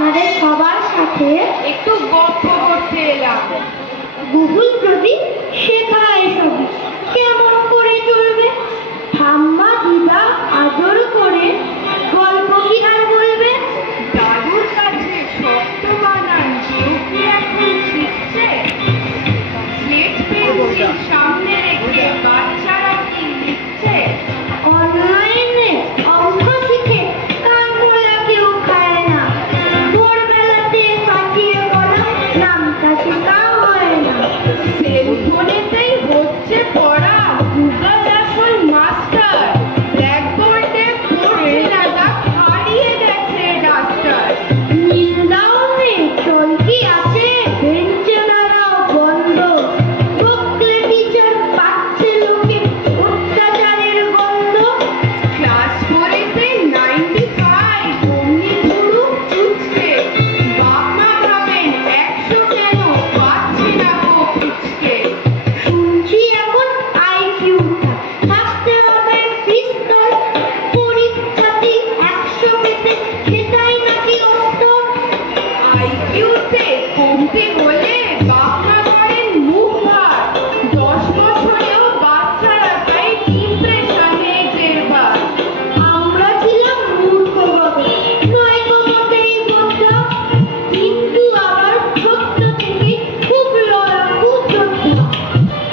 আপনাদের সবার সাথে একটু গল্প করতে এলাম। গুগল প্রদীপ শেখায় সবই কেমন করে চলবে, ঠাম্মা দিদা আদর করে গল্প কি আর বলবে। দাদুর কাছে শক্ত বানান কেউ কি এখন শিখছে? স্লেট পেন্সিল সামনে রেখে বাচ্চারা কি লিখছে? অনলাইনে অঙ্ক শিখে কান মোলা কেউ খায় না, ভোরবেলাতে কাটিয়ে বলা নামটা শেখা হয় না। সেলফোনেতেই হচ্ছে পড়া, গুগল এখন মাস্টার। ব্ল্যাকবোর্ডে পড়ছে দাদা, হারিয়ে গেছে ডাক্তার। নীলদাউনে চলতি আছে, বেঞ্চে দাঁড়াও বন্ধ, বকলে টিচার পাচ্ছে লোকে অত্যাচারের গন্ধ। ক্লাস 4-এতে 95, অমনি গুরু চুচকে। বাপ মা ভাবেন 100 কেন পাচ্ছে না গো পুচকে। শুনছি এখন আইকিউটা থাকতে হবে পিস্তল, পরীক্ষাতে 100 পেতে সেটাই নাকি উত্তর। আইকিউতে কমতে হলে বাপ মা করেন মুখ ভার, 10 বছরেও বাচ্চারা তাই ডিপ্রেশনে জেরবার। আমরা ছিলাম মূর্খ বাবা, নয়তো মোটেই বোঝা, কিন্তু আবার ছোট্ট থেকে খুব লড়াকু যোদ্ধা।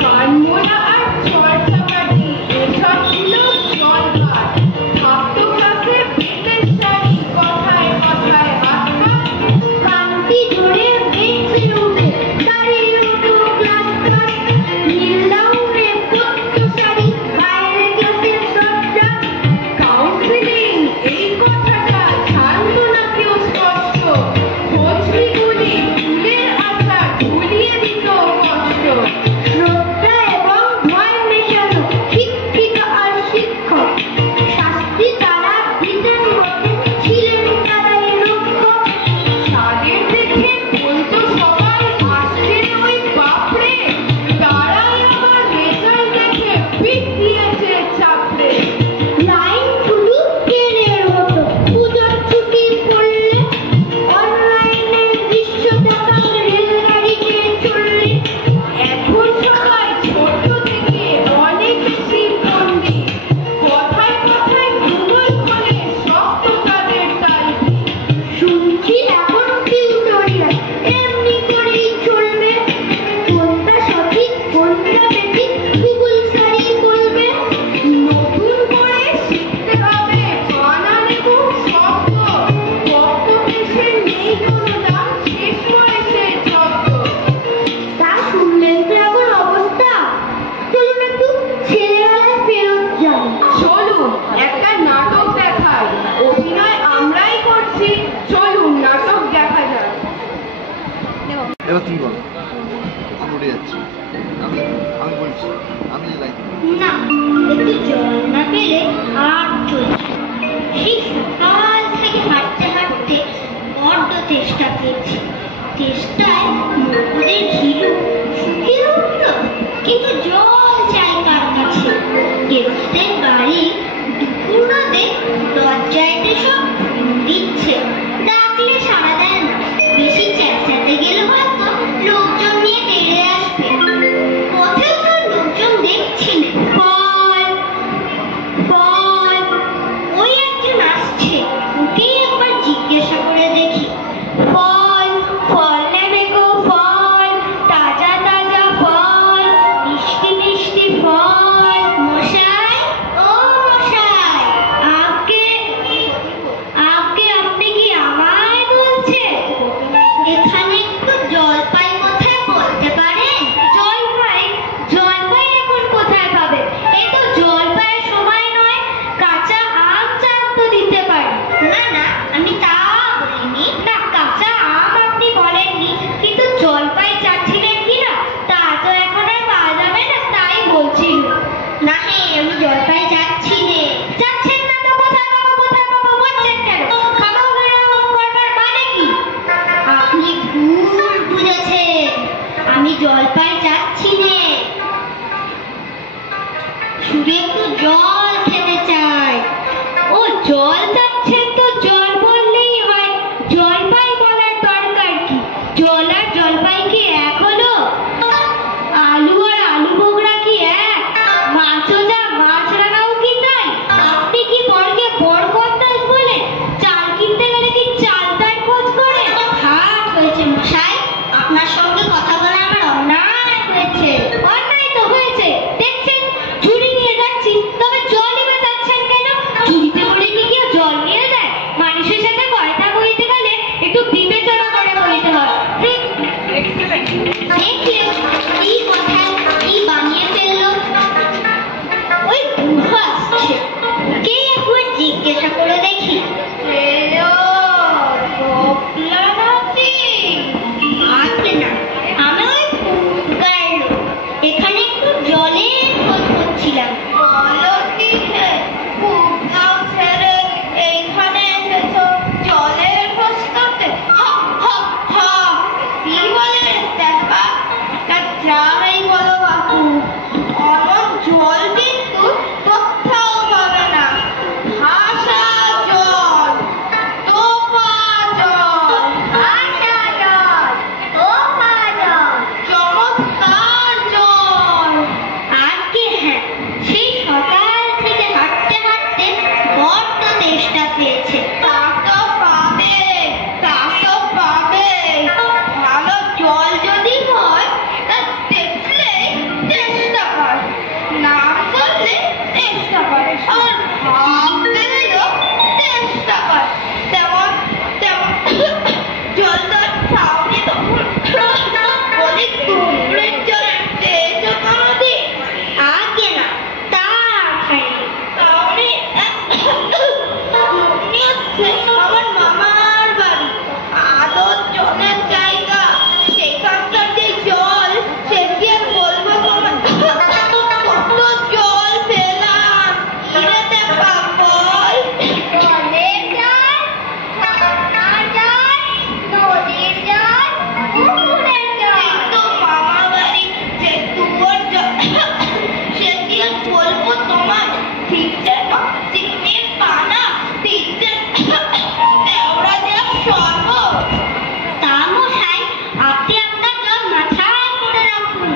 কানমোলা আর চড়চাকাটি এসব ছিল জলভার। থাকতো ক্লাসে বেতের শাড়ি, কথায় কথায় আটকা। কান্তি ধরে বেঁচে উঠে দাঁড়িয়ে উঠো ক্লাস ক্লাস, নীলদাউনে পড়তো শাড়ি বাইরে ক্লাসের দরজা। কাউন্সিলিং এই কথাটা জানতো না কেউ স্পষ্ট, খোঁজগুলি ফুলের আশা ঝুলিয়ে দিত কষ্ট। শ্রদ্ধা এবং ভয় মেশানো শিক্ষিকা আর শিক্ষক, শাস্তি তারা দিতেন বটে, ছিলেন তারাই রক্ষক। তাদের দেখে বলতো সবাই আসছে ওই বাপরে, তারাই আবার রেজাল্ট দেখে পিঠ দিয়েছে চাপড়ে। লাইন শুধু ট্রেনের মতো, পুজোর ছুটি পড়লে অনলাইনে দৃশ্য দেখান রেলগাড়িতে চললে। এখন সবাই ছোট থেকে অনেক বেশি বন্দি, কথায় কথায় গুগল খোলে শক্ত তাদের তালবি। শুনছি এখন টিউটোরিয়াল এমনি করেই চলবে, কোনটা সঠিক কোনটা বেঠিক গুগল স্যারই বলবে। নতুন করে শিখতে হবে বানান এবং শব্দ, কত দেশে নেই কোনো দাম শেষ বয়সে জব্দ। তা শুনলেন তো এখন অবস্থা, চলুন একটু ছেলেবেলায় ফেরত যাই। চলুন একটা নাটক দেখাই, অভিনয় আমরাই করছি, চলুন নাটক দেখা যাক। এবার তুমি বলো, আমি উঠে যাচ্ছি। আমি আমি বলছি, আমি লাইক না, একটু জল না পেলে আর চলছে না। সেই সকাল থেকে হাঁটতে হাঁটতে বড্ড তেষ্টা পেয়েছে। তেষ্টায় নদীর ঝিলু শুকিয়ে উঠল, কিন্তু জল চাই কার কাছে। কেরোসিনের গাড়ি দুপুর রোদে দরজায় সব দিচ্ছে, ডাকলে সাড়া দেয় না। বেশি চেঁচাতে গেলে হয়তো লোকজন নিয়ে তেড়ে আসবে। পথেও তো লোকজন দেখছি না। ফল ফল জিজ্ঞাসা করে দেখি। আছে না, আমি ওই গায়ের লোক। এখানে একটু জলের খোঁজ করছিলাম। এইখানে এসেছো জলের খোঁজ করতে? কি বলে দেখা যাই বলো বাপু, অনেক জল কিন্তু কোথাও পাবে না। ভাষা জল, তোফা জল, ভাষা জল, তোফা জল, চমৎকার জল। আজকে হ্যাঁ, সেই সকাল থেকে হাঁটতে হাঁটতে বড্ড তেষ্টা পেয়েছে। তা তো পাবে, তা তো পাবে। ভালো জল যদি হয় তা দেখলেই চেষ্টা কর, না করলে চেষ্টা করে, আর ভাবতে গেলেও চেষ্টা কর। তেমন তেমন জল তো খাওনি তো। বলি কুমড়ের জল পেয়েছো কোনোদিন? আগে না, তা খাইনি। তাহলে আমার মামার বাড়ি আদর জলের জায়গা, সেখানকার যে জল সে কি আর বলবো তোমার। কত জল পেলাম, কিনেতে পাগল। জলের জল, ঝর্ণার জল, নদীর জল, পুকুরের জল। কিন্তু মামার বাড়ি যে কুয়োর জল সে কি আর বলবো তোমার। ঠিকছে চিনির পানা, ঠিকছে তেওড়া দেওয়া সর্ব। তা মশাই, আপনি আপনার জল মাথায় করে রাখুন।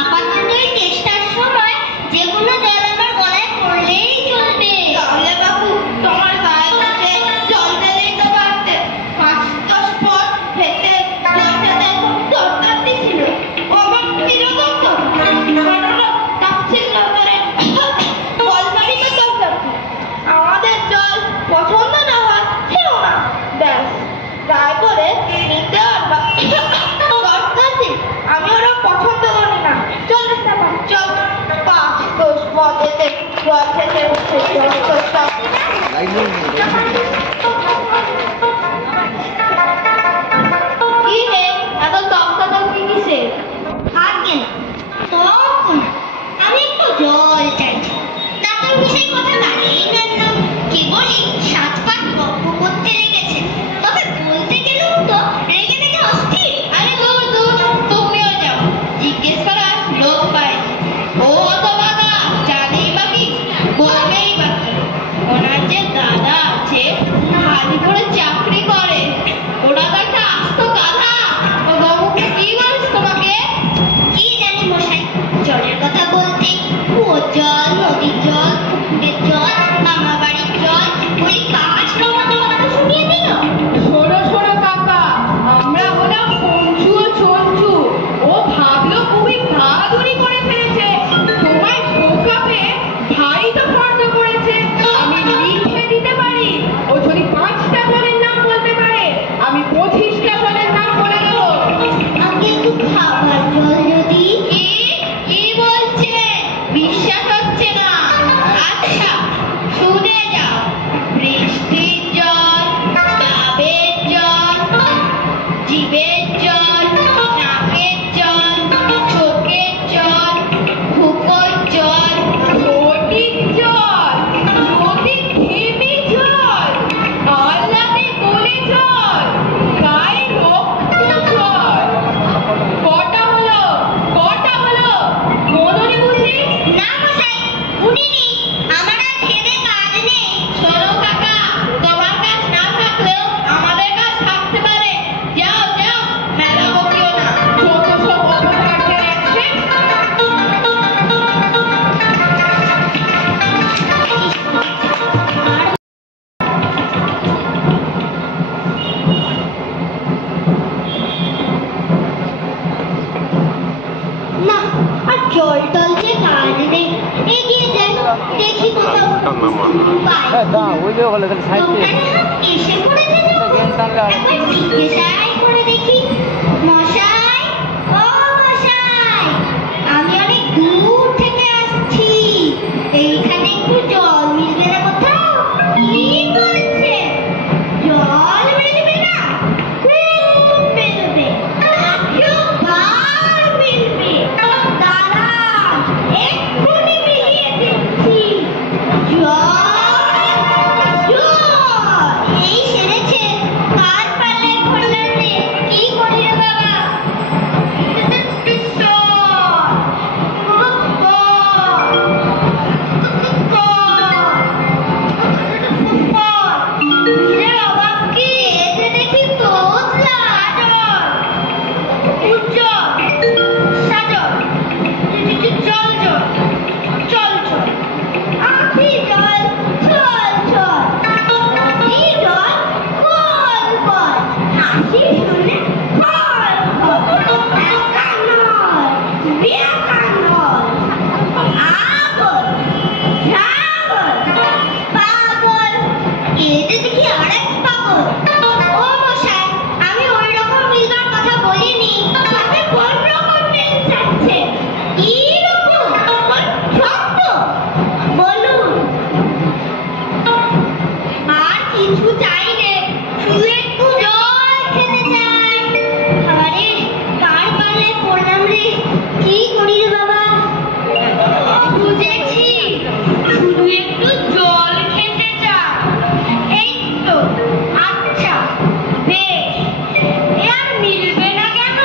আপাতত এই চেষ্টার সময় যেগুলো জল আমার গলায় পড়লেই চলবে। তাহলে বাবু তোমার গায়ে কাছে জল দিলেই তো পারতে। ৫-১০ পথ হেঁটে জল খেতে দরকার ছিল। ও আমার কিরকম তো তাচ্ছিল্য করে জল বাড়িতে দরকার কি? আমাদের জল পছন্দ না হয় খেও না, ব্যাস। তাই করে নিতে পারবা দরকার কি? আমি ওরা পছন্দ করি না। চল চল ৫-১০ পথেতে জল খেতে উঠে জল লাইট নেই, কি রে এত তক্তাতক্তি কিসে? আগে না, তখন আমি একটু জল চাইছি। ডাক্তার মশাই কথা দাঁড়িয়ে না, কেবলই সাত-পাঁচ গল্প করতে লেগেছে। তবে বলতে গেলেও তো রেগে রেগে অস্থির। আরে দূর দূর, তুমিও যাও, জিজ্ঞেস করার লোক পাইনি। ও অত বাধা জানেই বাকি, বলবেই বাকি। ওনার যে দাদা আছে ভারী করে চাকরি করে, ওরা তো একটা আস্ত গাধা। ও বাবুকে কি বলিস তোমাকে? কি জানি মশাই, জলের কথা বলতে কুয়োর জল, নদীর জল, পুকুরের জল, মামা বাড়ির জল, বলি কাজ কমাতে কথা শুনিয়ে দিল। শোনো শোনো কাকা, আমরা হলাম পঞ্চু ও চঞ্চু। ও ভাবলো খুবই বাহাদুরি করে ফেলেছে, তোমায় ধোকা পেয়ে ভারী তো ফর্দ করেছে। আমি লিখে দিতে পারি, ও যদি ৫টা জলের নাম বলতে পারে আমি ২৫টা জলের নাম বলে দেবো। আগে একটু খাবার জল যদি। কি বলছে? বিশ্বাস হচ্ছে না? আচ্ছা শুনে যাও। বৃষ্টির জল, ডাবের জল, জীবের জল, নাকের জল, চোখের জল, ফুকোর জল, ঘটির জল, নদীর ঢিবির জল, আহ্লাদে গলে জল, গায়ে রক্ত জল। কটা হলো? কটা হলো? মননে বুঝি? না মশাই, উনিনি। আমার আর খেতে কাজ নেই। শোনো কাকা, তোমার কাজ না থাকলেও আমাদের কাজ থাকতে পারে। যাও যাও, মেলা বকিও না। যত সব অপকার ছেড়ে আসছে। না, আর জল টল যে কাজ নেই। এগিয়ে যাই, দেখি কোথাও পাই। দোকানে হাত এসে পড়েছে যখন, একবার জিজ্ঞাসাই করে দেখি। মশাই, ও মশাই, আমি অনেক দূর থেকে আসছি। এইখানে একটু জল মিলবে না কোথাও? কিছু চাই রে, শুধু একটু জল খেতে চাই। আরে কার পাল্লায় পড়লাম রে, কি করি রে বাবা? বুঝেছি, শুধু একটু জল খেতে চাই। এই তো, আচ্ছা বেশ, এ আর মিলবে না কেন?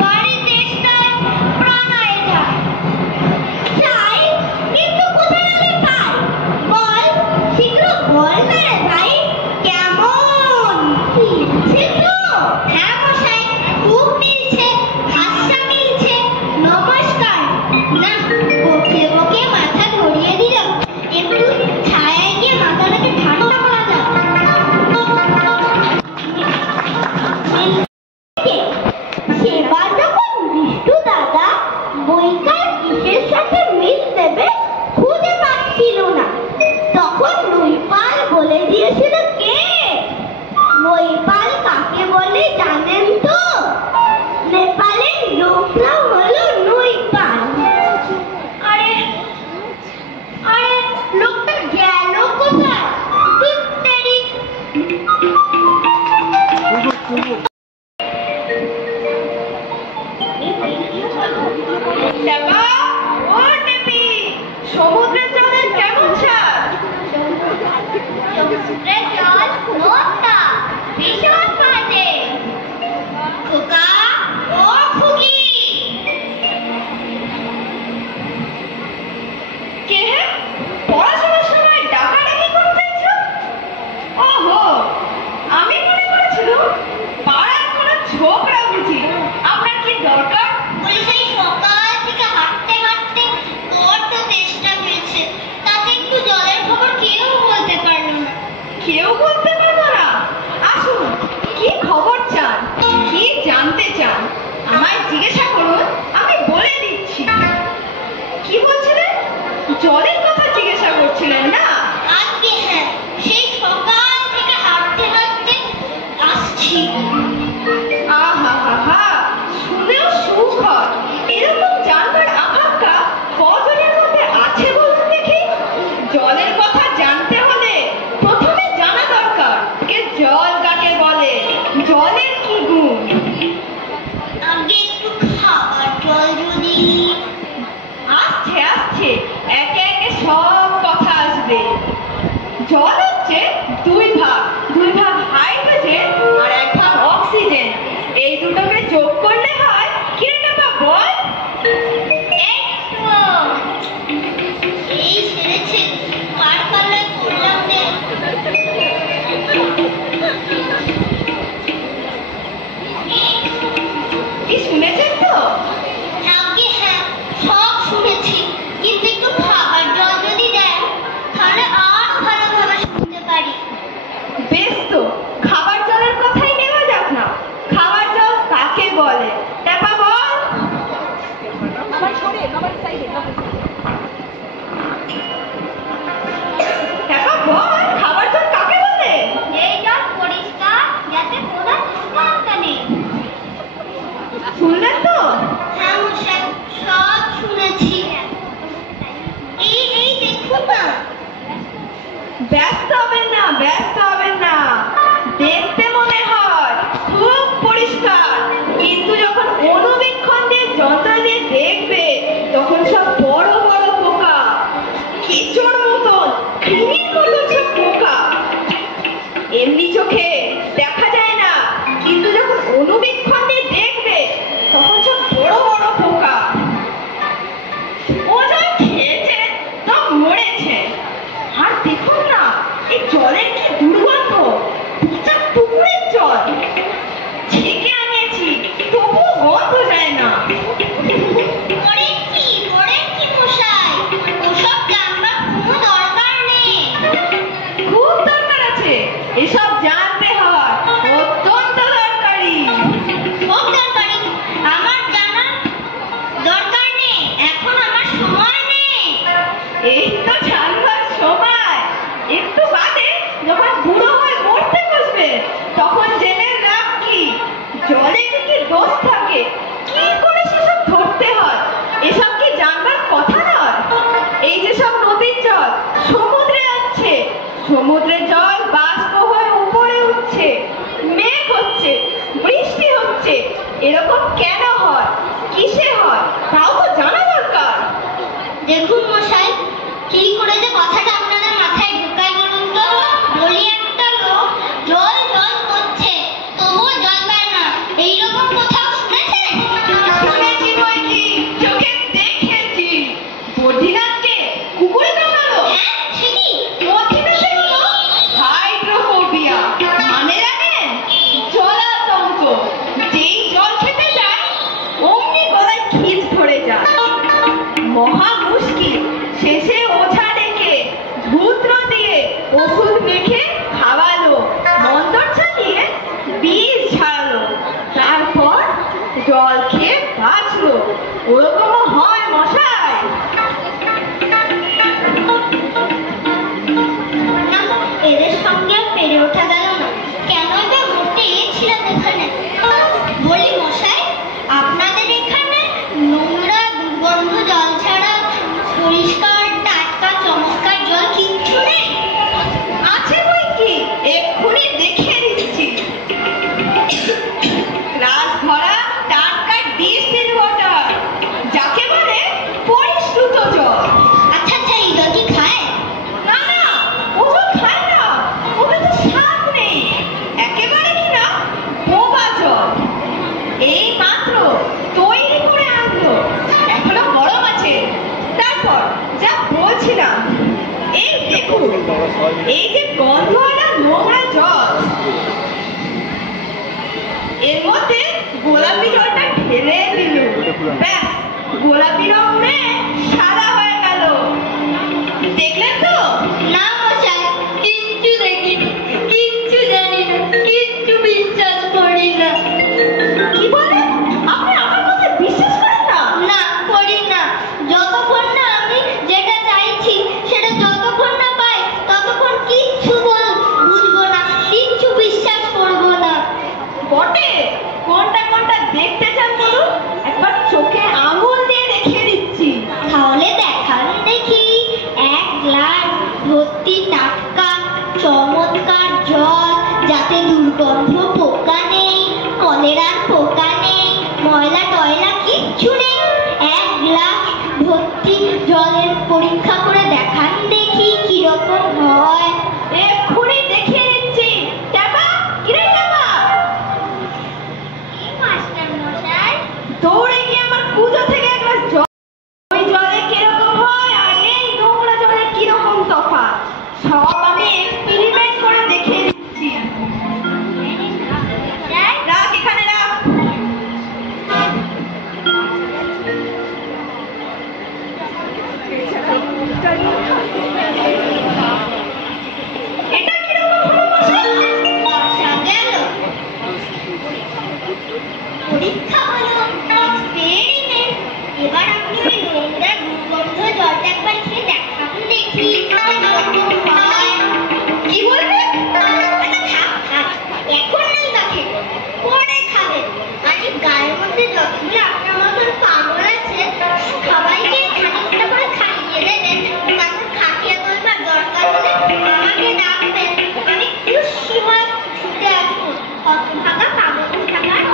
বাড়ির চেষ্টায় প্রাণায় যায়। চাই, কিন্তু কোথায় আমি পাই? বল, শীঘ্র বল না রে ভাই, কেমন মিলছে তো? হ্যাঁ মশাই, খুব মিলছে, আচ্ছা মিলছে। নমস্কার। না, বকে বকে মাথা ধরিয়ে দিলাম, একটু ছায়ায় গিয়ে মাথাটাকে ঠান্ডা করা যাক। সেবার যখন বিষ্টু দাদা বইকার কিসের সাথে মিল দেবে খুঁজে পাচ্ছিল না, তখন নৈপাল বলে দিয়েছিল কে? নৈপাল কাকে বলে জানেন তো? নেপালের লোকরা হলো নৈপাল। আরে আরে, লোকটা গেল কোথায়? ধুত্তেরি। টেপা, ও টেপি, সমুদ্রের জলের কেমন স্বাদ? সমুদ্রের জল নোনতা, ভীষণ বাজে। খোকা, ও খুকি। কে হে? পড়াশোনার সময় ডাকাডাকি করতেছ? ওহো, আমি মনে করেছিলাম পাড়ার কোনো ছোকরা বুঝি। আপনার কি দরকার? বলি সেই সকাল থেকে হাঁটতে হাঁটতে বড্ড তেষ্টা পেয়েছে, তাতে একটু জলের খবর কেউ বলতে পারলো না। কেউ বলতে পারবো না? আসুন, কি খবর চান, কি জানতে চান আমায় জিজ্ঞাসা করুন, আমি বলে দিচ্ছি। কি বলছিলেন? জলের কথা জিজ্ঞাসা করছিলেন না? আজকে হ্যাঁ, সেই সকাল থেকে হাঁটতে হাঁটতে আসছি। আহা হা হা, শুনেও সুখ হয়। এরকম জানবার আকাঙ্ক্ষা কজনের মধ্যে আছে বলুন দেখি? জলের কথা জানতে হলে প্রথমে জানা দরকার যে জল কাকে বলে, জলের কি গুণ। আগে একটু খাবার জল যদি। আসছে আসছে, একে একে সব কথা আসবে। জল হচ্ছে দুই ভাগ হাইড্রোজেন আর এক ভাগ অক্সিজেন। এই দুটোকে যোগ করলে হয় কি রে টেপা, বল? এই তো, এই সেরেছে, কার পাল্লায় পড়লাম রে। কি শুনেছেন তো? আগে হ্যাঁ, সব শুনেছি, কিন্তু একটু খাবার জল যদি দেন তাহলে আর ভালোভাবে শুনতে পারি। বেশ তো, খাবার জলের কথাই নেওয়া যাক না। খাবার জল কাকে বলে? টেপা বল। টেপা বল, খাবার জল কাকে বলে? এই জল পরিষ্কার, যাতে কোনো দুর্গন্ধ নেই। শুনলেন তো? হ্যাঁ মশাই, সব শুনেছি। এই দেখুন না। ব্যস্ত হবেন না, ব্যস্ত হবেন না। দেখতে মনে হয় খুব পরিষ্কার, কিন্তু যখন অনুবীক্ষণ দিয়ে যন্ত্র দিয়ে দেখবে তখন সব বড় বড় পোকা, কেঁচোর মতন, কৃমির মতন সব পোকা। এমনি চোখে দেখা যায় না, কিন্তু যখন অনুবীক্ষণ দিয়ে দেখবে তখন সব বড় বড় পোকা। ও যা খেয়েছে তা মরেছে। আর দেখুন না, এই জলের কি দুর্গন্ধ, পচা পুকুরের জল। ছেঁকে আনিয়েছি, তবুও গন্ধ যায় না। করেন কি মশাই? ওসব জানবার কোনো দরকার নেই। খুব দরকার আছে, এসব জানতে হয়, অত্যন্ত দরকারি। খুব দরকারি, আমার জানার দরকার নেই, এখন আমার সময় নেই। এই তো জানবার সময়, একটু বাদে যখন বুড়ো হয়ে মরতে বসবে তখন জেনে লাভ কি? জলে কি কি দোষ থাকে, কি করে সেসব ধরতে হয়, এসব কি জানবার কথা নয়? এই যে সব নদীর জল সমুদ্রে যাচ্ছে, সমুদ্রের জল বাষ্প হয়ে উপরে উঠছে, মেঘ হচ্ছে, বৃষ্টি হচ্ছে। এরকম কেন হয়, কিসে হয়, তাও তো জানা দরকার। দেখুন মশাই, কি করে যে কথাটা আপনাদের মাথায় ঢুকায় বলুন তো। বলি একটা লোক জল জল করছে, তবুও জল পায় না, এইরকম কোথাও শুনেছেন? শুনেছি বই কি, চোখে দেখেছি। বদ্রীনাথকে কুকুরে কামড়ালো। হ্যাঁ, সে কি? মথিনূপুর তো হাইড্রোফোবিয়া, মানে জানেন? জলাতঙ্ক। যেই জল খেতে যায় অমনি গলায় খিচ ধরে যায়। মহা মুশকিল। শেষে ওঝা ডেকে ধূত্র দিয়ে ওষুধ মেখে খাওয়ালো, মন্তর চালিয়ে বিষ ঝাড়ালো, তারপর জল খেয়ে বাঁচলো। ওরকমও হয় মশাই। না, এদের সঙ্গে আর পেরে ওঠা গেল না। কেন বা মোটে ছিলাম এখানে। বলি মশাই, আপনাদের এখানে নোংরা দুর্গন্ধ জল ছাড়া পরিষ্কার টাটকা চমৎকার জল কিচ্ছু নেই? আছে বই কি, এক্ষুনি দেখিয়ে দিচ্ছি। গ্লাস ভরা টাটকা ডিস্টিল ওয়াটার, যাকে বলে পরিশ্রুত জল। আচ্ছা আচ্ছা, এই জল কি খায়? না না, ও জল খায় না, ওতে তো স্বাদ নেই, একেবারে কিনা বোবা জল। এই মাত্র তৈরি করে আনলো, এখনো গরম আছে। তারপর যা বলছিলাম, এই দেখুন, এই যে গন্ধওয়ালা নোংরা জল, এর মধ্যে গোলাপি জলটা ঢেলে দিল, ব্যাস গোলাপি রং উড়ে সাদা হয়ে গেল। দেখলেন তো? না মশাই, কিচ্ছু দেখিনি, কিচ্ছু জানি না, কিচ্ছু বিশ্বাস করি না। কি বলেন? আপনি আমার কথা বিশ্বাস করেন না? না, করি না। যতক্ষণ না আমি যেটা চাইছি সেটা যতক্ষণ না পাই, ততক্ষণ কিচ্ছু বুঝবো না, কিচ্ছু বিশ্বাস করবো না। বটে, কোনটা কোনটা দেখতে চান বলুন, একবার চোখে আঙুল দিয়ে দেখিয়ে দিচ্ছি। তাহলে দেখান দেখি। এক গ্লাস ভর্তি টাটকা চমৎকার জল, যাতে দুর্গন্ধ পোকা নেই, কলেরার পোকা নেই, ময়লা টয়লা কিচ্ছু নেই। এক গ্লাস ভর্তি জলের পরীক্ষা করে দেখান দেখি কিরকম হয়। এক্ষুনি দেখিয়ে দিচ্ছি। টাকা কিরে টাকা? কি মাস্টার মশাই? দৌড়ে গিয়ে আমার কুজো থেকে এক গ্লাস জল, ওই জলে কিরকম হয় আর এই নোংরা জলে কিরকম তফাৎ, সব আমি এক্সপেরিমেন্ট করে দেখিয়ে দিচ্ছি। রাখ, এখানে রাখ। এটা কিরকম হলো মশাই? আচ্ছা, গেল। পরীক্ষা হলো, এক্সপেরিমেন্ট। এবার আপনি ওই নোংরা দুর্গন্ধ জলটা একবার খেয়ে দেখান দেখি কিরকম হয়। কি বলবেন? আচ্ছা, থাক থাক, এখন নেই বা খেতে, পরে খাবেন। আমি গায়ের মধ্যে যতগুলো আপনার মতন পাগল আছে, সবাইকে খানিকটা করে খাইয়ে দেবেন। তারপর খাটিয়ে বলবার দরকার হলে আমাকে ডাকবেন, আমি খুশি হয়ে ছুটে আসবো। হতভাগা পাগল কোথাকার।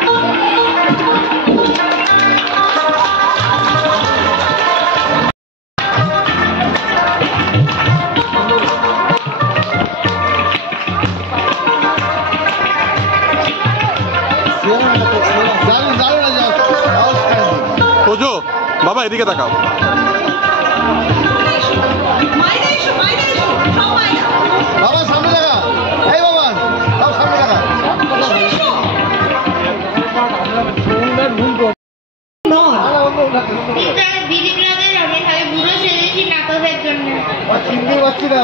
তোজো, বাবা এদিকে তাকাও। বাবা সামনে দেখা, এই বাবা সব সামনে দেখা। কিন্তু আমি দিদি ব্রাদার আমি খালি বুড়ো সেজেছি নাটকের জন্য। চিনতে পারছি না,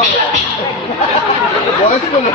বয়স্ক লোক।